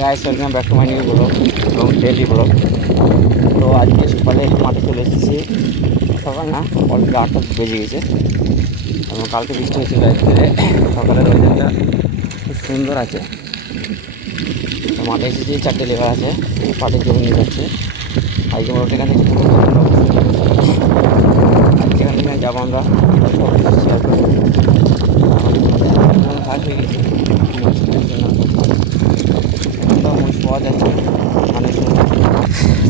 Guys welcome back to my new blog এবং daily blog. তো আজকে সকালে মাঠে চলে এসেছি, সকাল না অলরেডি 8টা বেজে গেছে এবং কালকে বৃষ্টি হয়েছিল। রাত্রে সকালের ওয়েদারটা খুব সুন্দর আছে। তো মাঠে এসেছি, 4টে লেবার আছে, পাটের জমি নিয়ে যাচ্ছে। আজকে আমরা এখান থেকে সেখান থেকে যাবো আমরা, শেয়ার করবো। কাজ হয়ে গেছে, মহিষ পাওয়া যাচ্ছে না, মানুষ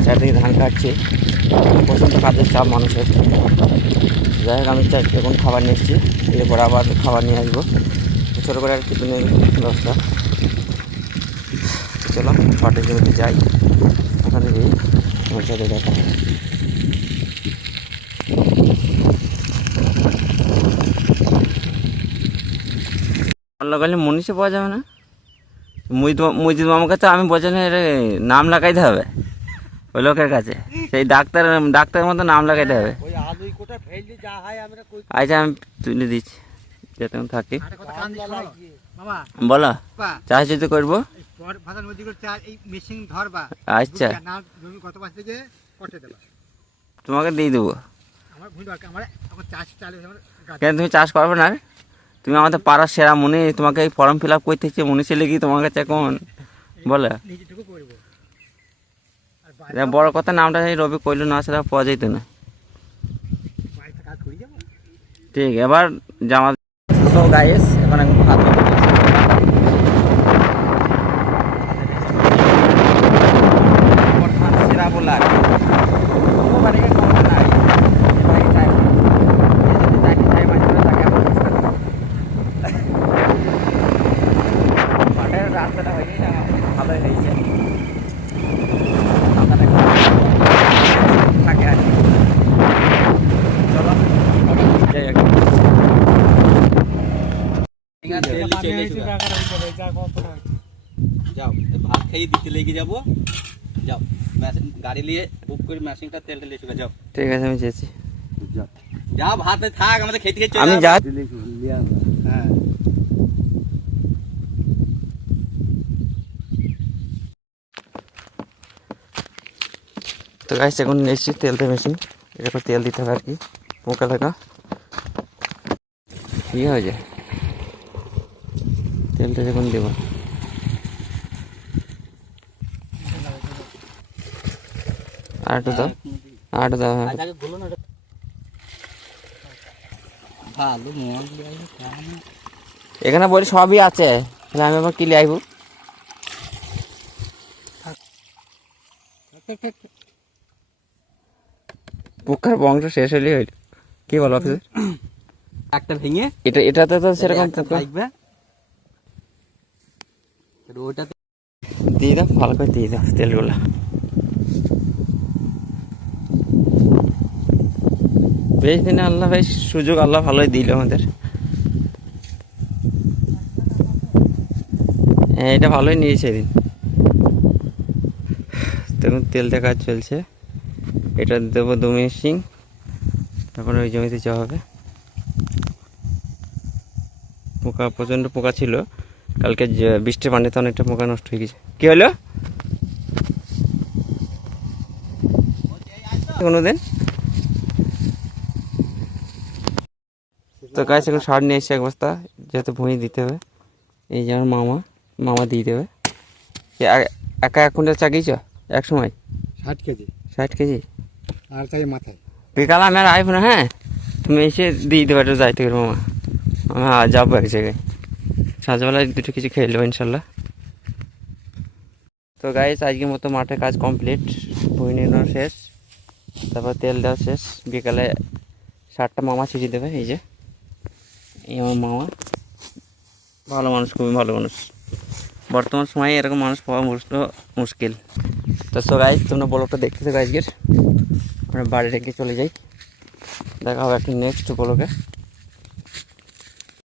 চারদিকে ধান কাটছে, প্রচণ্ড কাজের চাপ মানুষের। যাই হোক, আমি এখন খাবার নিয়ে এসেছি, এরপর আবার খাবার নিয়ে আসবো। ছোটো করে আর টিফিনের ব্যবস্থা। চলো পাটের জমিতে যাই, ওখানে গিয়ে আমার সাথে দেখা। লাগালে মনীষে পাওয়া যাবে না। মুজিদ মামার কাছে আমি বলছি না, এটা নাম লাগাইতে হবে ওই লোকের কাছে, সেই ডাক্তারের মতো নাম লাগাইতে হবে। আচ্ছা আমি তুলে দিচ্ছি, যাতে থাকি। বলো, চাষ যদি করবো। আচ্ছা তোমাকে দিয়ে দেবো। কেন তুমি চাষ করবে না? তুমি আমাদের পাড়ার সেরা মনে, তোমাকে এই ফর্ম ফিল আপ করতে হচ্ছে, মনে ছেলে কি তোমার কাছে এখন বলে বড় কথা। নামটা রবি কইল না, সেটা পাওয়া যেত না। ঠিক, এবার জামা সব গাইস এখন হাত সেরা বলার রাস্তাটা হয়ে ভালোই হয়েছে। থাকে আর কি। চলো যাও, ভাত খাইয়ে দিতে লেগে যাবো। যাও গাড়ি নিয়ে বুক করে মেশিনটা তেলটা লেগে চলে যাও। ঠিক আছে, আমি যেছি। যাও ভাতে থাক, আমাদের খেতে খেতে আমি যা। হ্যাঁ তো গাইস এখন এসেছি তেলতে মেশিন, এরপর তেল দিতে হবে আর কি। পোকা লাগা কি হয়ে যায়, তেলটা যখন দেব আর একটু দাও, আর একটু দাও। ভালো এখানে বলি সবই আছে, তাহলে আমি আবার কি লিয়ে আইব? পোকার বংশ শেষ হলেই হইল। কি বলো অফিসার? একটা ভেঙে এটাতে তো সেরকম পোকা ওটাতে দিয়ে দাও, ভালো করে দিয়ে দাও তেলগুলো। বেশ দিনে আল্লাহ ভাই সুযোগ আল্লাহ ভালোই দিল আমাদের। হ্যাঁ, এটা ভালোই নিয়েছে এদিন। দেখুন তেলটা কাজ চলছে, এটা দেবো 2 মেশিন, তারপরে ওই জমিতে যাওয়া হবে। পোকা, প্রচণ্ড পোকা ছিল কালকে, বৃষ্টির পানিতে অনেকটা পোকা নষ্ট হয়ে গেছে। কি হলো কোনোদিন? তো গাছ এখন সার নিয়ে এসছে এক বস্তা, যেহেতু ভুঁই দিতে হবে। এই যে আমার মামা দিয়ে দেবে। একা 1 কুইন্টাল চাগিয়েছ এক সময়? 60 কেজি। 60 কেজি আর তাই মাথায় বিকাল আমি আর আইব না। হ্যাঁ, তুমি এসে দিয়ে দেবে, একটু যাইতে পারবো মামা। আমি যাবো এক জায়গায়, সাঁঝবেলায় দুটো কিছু খেয়ে নেবো ইনশাল্লাহ। তো গাইস আজকের মতো মাঠে কাজ কমপ্লিট, ভুঁই নিয়ে শেষ, তারপর তেল দেওয়া শেষ। বিকালে সারটা মামা ছিটিয়ে দেবে। এই যে এই আমার মামা, ভালো মানুষ, খুবই ভালো মানুষ। বর্তমান সময়ে এরকম মানুষ পাওয়া মুশকিল। তো সো গাইস, তোমরা ব্লগটা দেখতেছো আজকের, আমরা বাড়ি রেখে চলে যাই। দেখা হবে একটা নেক্সট ব্লগে।